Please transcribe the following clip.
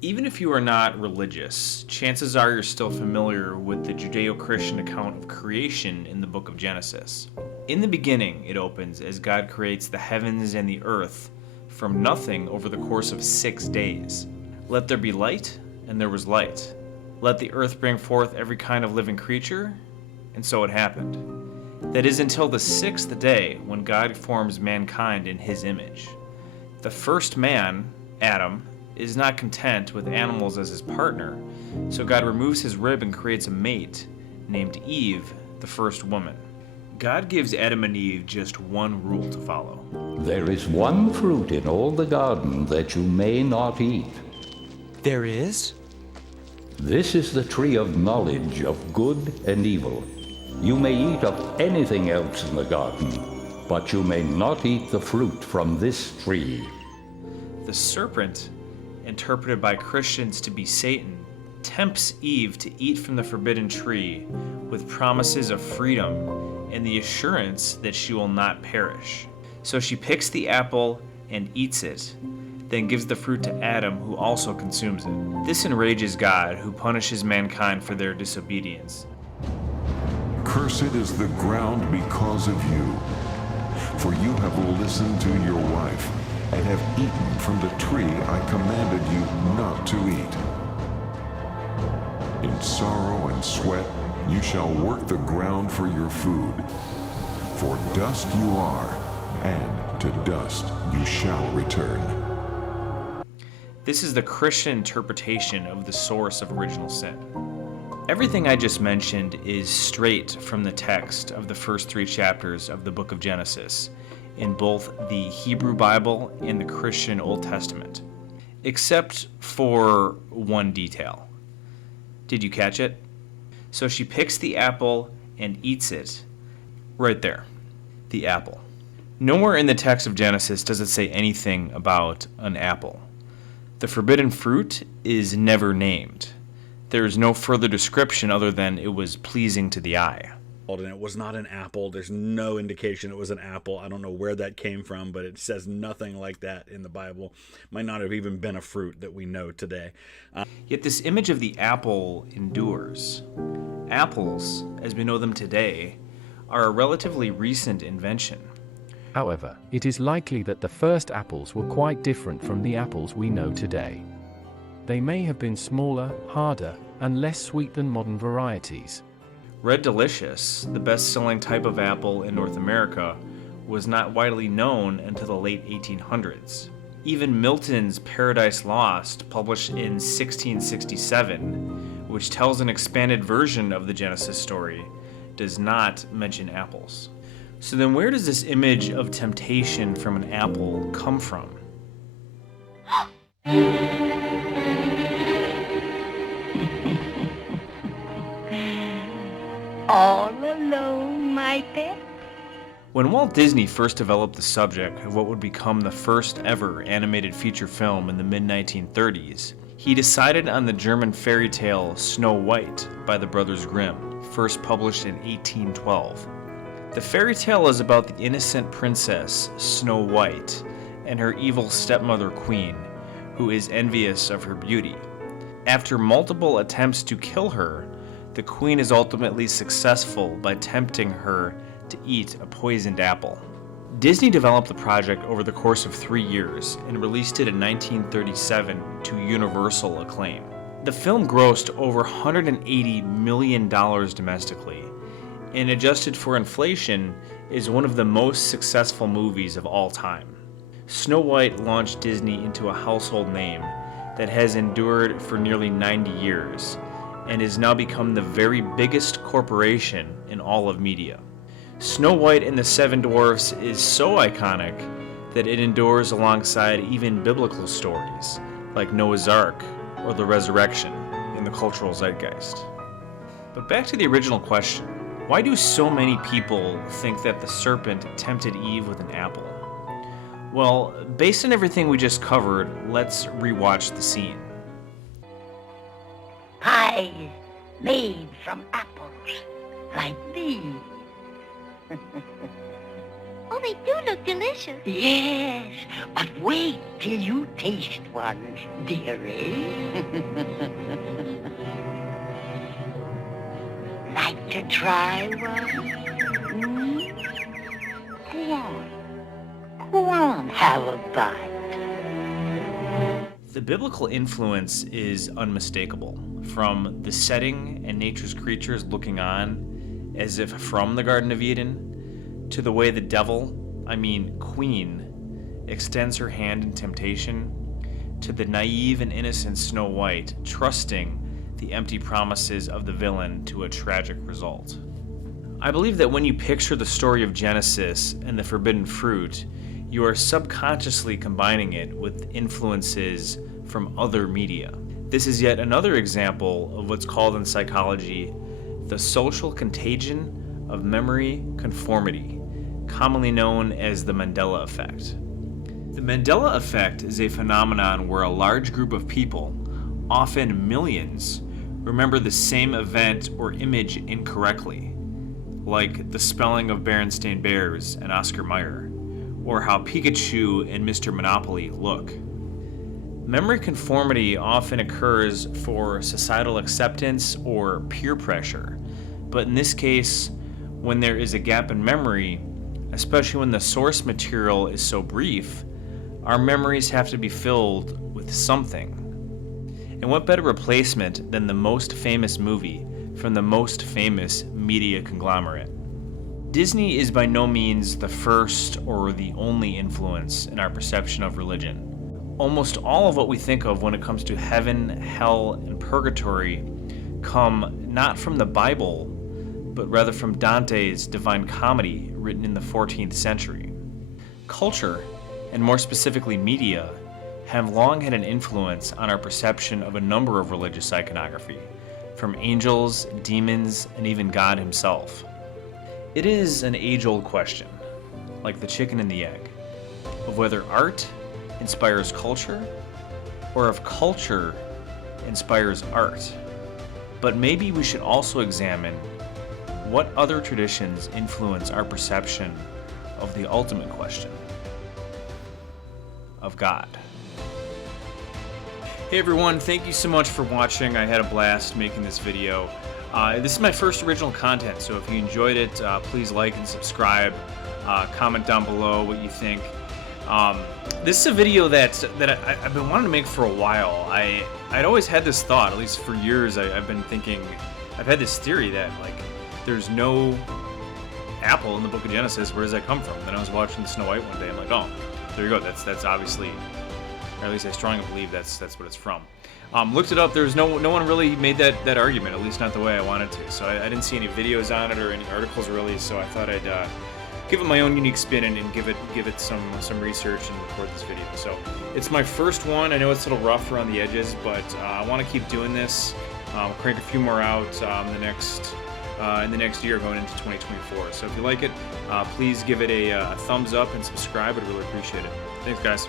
Even if you are not religious, chances are you're still familiar with the Judeo-Christian account of creation in the book of Genesis. In the beginning, it opens as God creates the heavens and the earth from nothing over the course of 6 days. Let there be light, and there was light. Let the earth bring forth every kind of living creature, and so it happened. That is until the 6th day when God forms mankind in his image. The first man, Adam, is not content with animals as his partner, so God removes his rib and creates a mate named Eve, the first woman. God gives Adam and Eve just one rule to follow. There is one fruit in all the garden that you may not eat. There is? This is the tree of knowledge of good and evil. You may eat of anything else in the garden, but you may not eat the fruit from this tree. The serpent, interpreted by Christians to be Satan, tempts Eve to eat from the forbidden tree with promises of freedom and the assurance that she will not perish. So she picks the apple and eats it, then gives the fruit to Adam, who also consumes it. This enrages God, who punishes mankind for their disobedience. Cursed is the ground because of you, for you have listened to your wife, and have eaten from the tree I commanded you not to eat. In sorrow and sweat you shall work the ground for your food. For dust you are, and to dust you shall return. This is the Christian interpretation of the source of original sin. Everything I just mentioned is straight from the text of the first 3 chapters of the book of Genesis, in both the Hebrew Bible and the Christian Old Testament, except for one detail. Did you catch it? So she picks the apple and eats it. Right there. The apple. Nowhere in the text of Genesis does it say anything about an apple. The forbidden fruit is never named. There is no further description other than it was pleasing to the eye. And it was not an apple. There's no indication it was an apple. I don't know where that came from, but it says nothing like that in the Bible. Might not have even been a fruit that we know today. Yet this image of the apple endures. Apples, as we know them today, are a relatively recent invention. However, it is likely that the first apples were quite different from the apples we know today. They may have been smaller, harder, and less sweet than modern varieties. Red Delicious, the best-selling type of apple in North America, was not widely known until the late 1800s. Even Milton's Paradise Lost, published in 1667, which tells an expanded version of the Genesis story, does not mention apples. So then where does this image of temptation from an apple come from? All alone, my pet? When Walt Disney first developed the subject of what would become the first ever animated feature film in the mid-1930s, he decided on the German fairy tale Snow White by the Brothers Grimm, first published in 1812. The fairy tale is about the innocent princess Snow White and her evil stepmother Queen, who is envious of her beauty. After multiple attempts to kill her, the Queen is ultimately successful by tempting her to eat a poisoned apple. Disney developed the project over the course of 3 years and released it in 1937 to universal acclaim. The film grossed over $180 million domestically, and adjusted for inflation, is one of the most successful movies of all time. Snow White launched Disney into a household name that has endured for nearly 90 years, and has now become the very biggest corporation in all of media. Snow White and the Seven Dwarfs is so iconic that it endures alongside even biblical stories like Noah's Ark or the Resurrection in the cultural zeitgeist. But back to the original question, why do so many people think that the serpent tempted Eve with an apple? Well, based on everything we just covered, let's rewatch the scene. Pies made from apples like these. Oh, they do look delicious. Yes, but wait till you taste one, dearie. Like to try one? Hmm? Go on. Go on, have a bite. The biblical influence is unmistakable, from the setting and nature's creatures looking on as if from the Garden of Eden, to the way the devil, Queen, extends her hand in temptation, to the naive and innocent Snow White trusting the empty promises of the villain to a tragic result. I believe that when you picture the story of Genesis and the forbidden fruit, you are subconsciously combining it with influences from other media. This is yet another example of what's called in psychology the social contagion of memory conformity, commonly known as the Mandela effect. The Mandela effect is a phenomenon where a large group of people, often millions, remember the same event or image incorrectly, like the spelling of Berenstain Bears and Oscar Mayer, or how Pikachu and Mr. Monopoly look. Memory conformity often occurs for societal acceptance or peer pressure, but in this case, when there is a gap in memory, especially when the source material is so brief, our memories have to be filled with something. And what better replacement than the most famous movie from the most famous media conglomerate? Disney is by no means the first or the only influence in our perception of religion. Almost all of what we think of when it comes to heaven, hell, and purgatory come not from the Bible, but rather from Dante's Divine Comedy written in the 14th century. Culture, and more specifically media, have long had an influence on our perception of a number of religious iconography, from angels, demons, and even God himself. It is an age-old question, like the chicken and the egg, of whether art inspires culture, or if culture inspires art. But maybe we should also examine what other traditions influence our perception of the ultimate question of God. Hey everyone, thank you so much for watching. I had a blast making this video. This is my first original content, so if you enjoyed it, please like and subscribe. Comment down below what you think. This is a video that I've been wanting to make for a while. I'd always had this thought, at least for years. I've been thinking, I've had this theory that there's no apple in the Book of Genesis. Where does that come from? Then I was watching Snow White one day. I'm like, oh, there you go. That's obviously, or at least I strongly believe that's what it's from. Looked it up. There's no one really made that argument, at least not the way I wanted to. So I didn't see any videos on it or any articles released. So I thought I'd give it my own unique spin and give it some research and record this video. So it's my first one. I know it's a little rough around the edges, but I want to keep doing this. Crank a few more out in the next year going into 2024. So if you like it, please give it a thumbs up and subscribe. I'd really appreciate it. Thanks, guys.